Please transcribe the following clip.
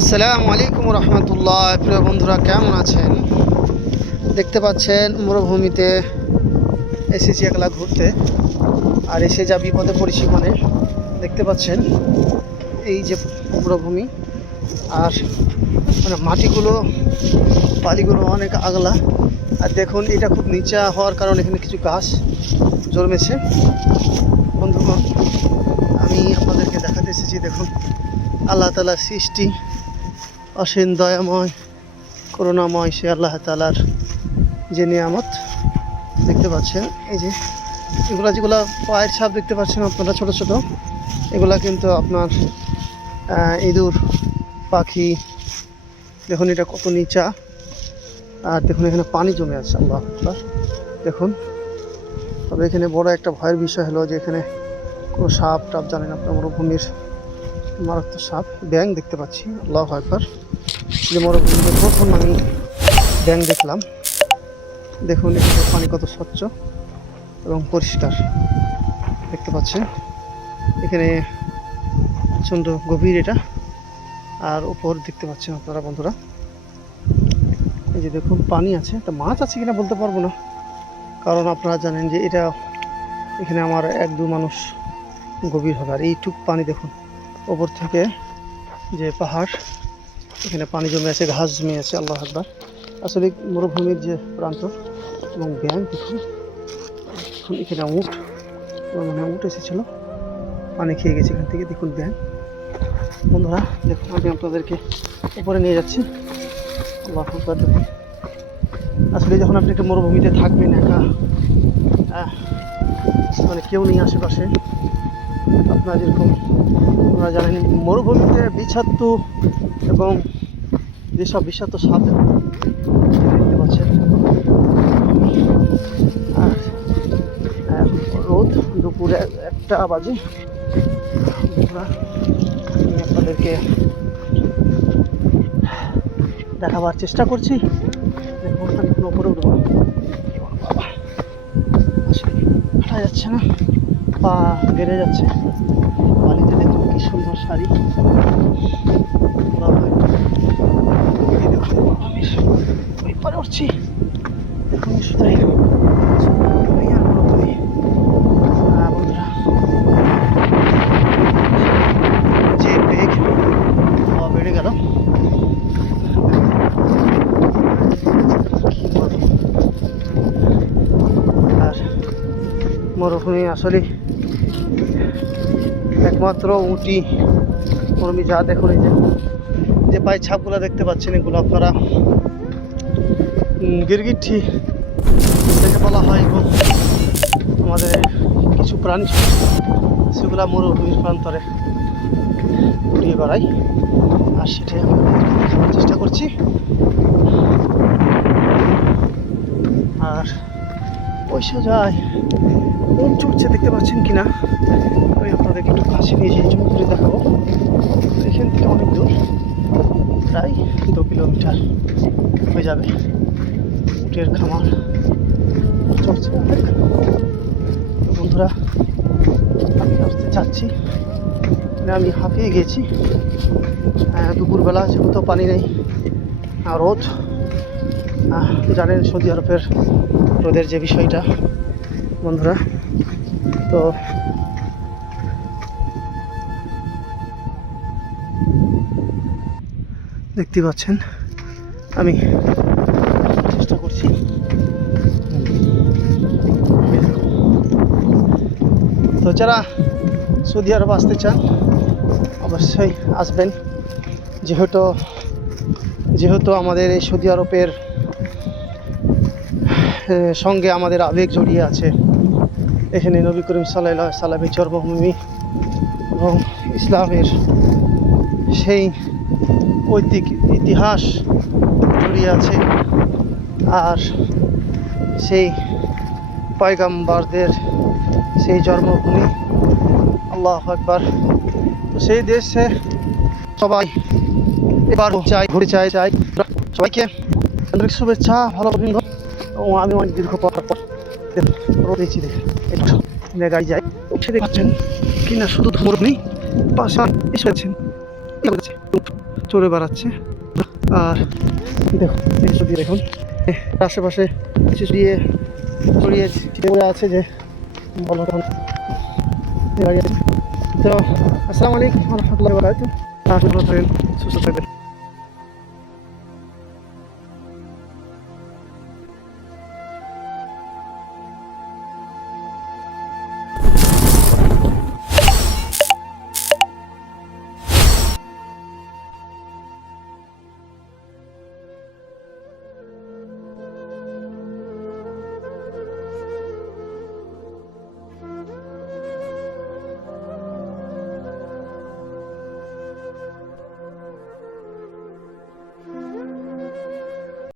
আসসালামু আলাইকুম রহমতুল্লাহ। প্রিয় বন্ধুরা, কেমন আছেন? দেখতে পাচ্ছেন, মরুভূমিতে এসেছি একলা ঘুরতে। আর এসে যা বিপদে পড়েছি মানে দেখতে পাচ্ছেন, এই যে মরুভূমি। আর মানে মাটিগুলো, বালিগুলো অনেক আগলা। আর দেখুন, এটা খুব নিচা হওয়ার কারণে এখানে কিছু গাছ জন্মেছে। বন্ধুগণ, আমি আপনাদেরকে দেখাতে এসেছি, দেখুন। আল্লাহ তালার সৃষ্টি অসীম দয়াময়, করুণাময় সে আল্লাহ তালার যে নিয়ামত দেখতে পাচ্ছেন এই যে এগুলা যেগুলা পায়ের ছাপ দেখতে পাচ্ছেন আপনারা ছোট ছোট, এগুলা কিন্তু আপনার ইঁদুর, পাখি, দেখুন এটা কত নিচা আর দেখুন এখানে পানি জমে আছে, আল্লাহ। দেখুন, তবে এখানে বড় একটা ভয়ের বিষয় হলো যে এখানে কোনো সাপ টাপ জানেন আপনার মরুভূমির মারাত্মক সাপ ব্যাং দেখতে পাচ্ছি, আল্লাহ একবার যে মরুভূমিতে প্রথম আমি ব্যাং দেখলাম। দেখুন, এখানে পানি কত স্বচ্ছ এবং পরিষ্কার দেখতে পাচ্ছেন। এখানে প্রচণ্ড গভীর এটা। আর উপর দেখতে পাচ্ছেন আপনারা বন্ধুরা। এই যে দেখুন, পানি আছে। তা মাছ আছে কিনা বলতে পারব না। কারণ আপনারা জানেন যে এটা এখানে আমার এক দু মানুষ গভীর হবে। আর এইটুক পানি দেখুন। ওপর থেকে যে পাহাড়, এখানে পানি জমে আছে, ঘাস জমে আছে, আল্লাহ আকবার। আসলে মরুভূমির যে প্রান্ত এবং ব্যাংক দেখুন দেখুন এখানে উঠ মানে উঠ এসেছিল। পানি খেয়ে গেছে এখান থেকে, দেখুন ব্যাংক বন্ধুরা, দেখুন, আমি আপনাদেরকে উপরে নিয়ে যাচ্ছি। আল্লাহ আকবার, দেখুন। আসলে যখন আপনি একটা মরুভূমিতে থাকবেন একা মানে কেউ নেই আশেপাশে আপনারা যেরকম আপনারা জানেন, মরুভূমিতে বিষাক্ত এবং যেসব বিষাক্ত সাপ দেখতে পাচ্ছেন। রোদ, দুপুরে একটা বাজে। আপনাদেরকে দেখাবার চেষ্টা করছি। দেখুন উপরে উঠবো বাবা যাচ্ছে না। পা বেড়ে যাচ্ছে। বালিতে দেখুন কি সুন্দর শাড়ি। ওই পরে উঠছি দেখুন শুধুই তুমি আর বলো তুমি আহ, বন্ধুরা যে বেগ হাওয়া বেড়ে গেল কি বলব? আর মরুভূমি আসলে একমাত্র উটি মরুভূমি যা দেখুন যে যে পায়ের ছাপগুলো দেখতে পাচ্ছেন এগুলো আপনারা। গিরগিটি দেখে বলা হয় এবং আমাদের কিছু প্রাণী, সেগুলো মরুভূমির প্রান্তরে ঘুরিয়ে বেড়াই আর সেটাই আমি দেখানোর চেষ্টা করছি। ওই যায়। উঠ চড়ছে দেখতে পাচ্ছেন কিনা? আমি আপনাদেরকে একটু কাছে নিয়ে যেয়ে জুম করে দেখাবো। এখান থেকে অনেক দূর, প্রায় দু কিলোমিটার হয়ে যাবে। উটের খামার চলছে অনেক। বন্ধুরা, আমি আসতে চাচ্ছি। আমি হাঁপিয়ে গেছি। দুপুরবেলা যেহেতু পানি নেই, রোদ। জানেন সৌদি আরবের রোদের যে বিষয়টা, বন্ধুরা। তো দেখতে পাচ্ছেন, আমি চেষ্টা করছি। তো যারা সৌদি আরব আসতে চান, অবশ্যই আসবেন। যেহেতু যেহেতু আমাদের এই সৌদি আরবের সঙ্গে আমাদের আবেগ জড়িয়ে আছে। এখানে নবী করিম সাল্লাহ সাল্লামের জন্মভূমি এবং ইসলামের সেই ঐতিক ইতিহাস জড়িয়ে আছে। আর সেই পয়গাম্বারদের সেই জন্মভূমি, আল্লাহ একবার তো সেই দেশে সবাই এবার চাই, ঘুরে চাই চাই। সবাইকে শুভেচ্ছা ভালো অভিনন্দন। এবং আমি অনেক দীর্ঘ পর রয়েছি দেখে। গাড়ি যাই। সে দেখছেন কিনা শুধু ধর্মী পাশে এসেছেন চড়ে বেড়াচ্ছে। আর দেখো এই ছবি দেখুন আশেপাশে দিয়ে ছড়িয়ে ছিটিয়ে আছে যে বলো তখন তো, আসসালামু আলাইকুম রহমতুল্লাহ বারাকাতুহ। সুস্থ থাকবেন।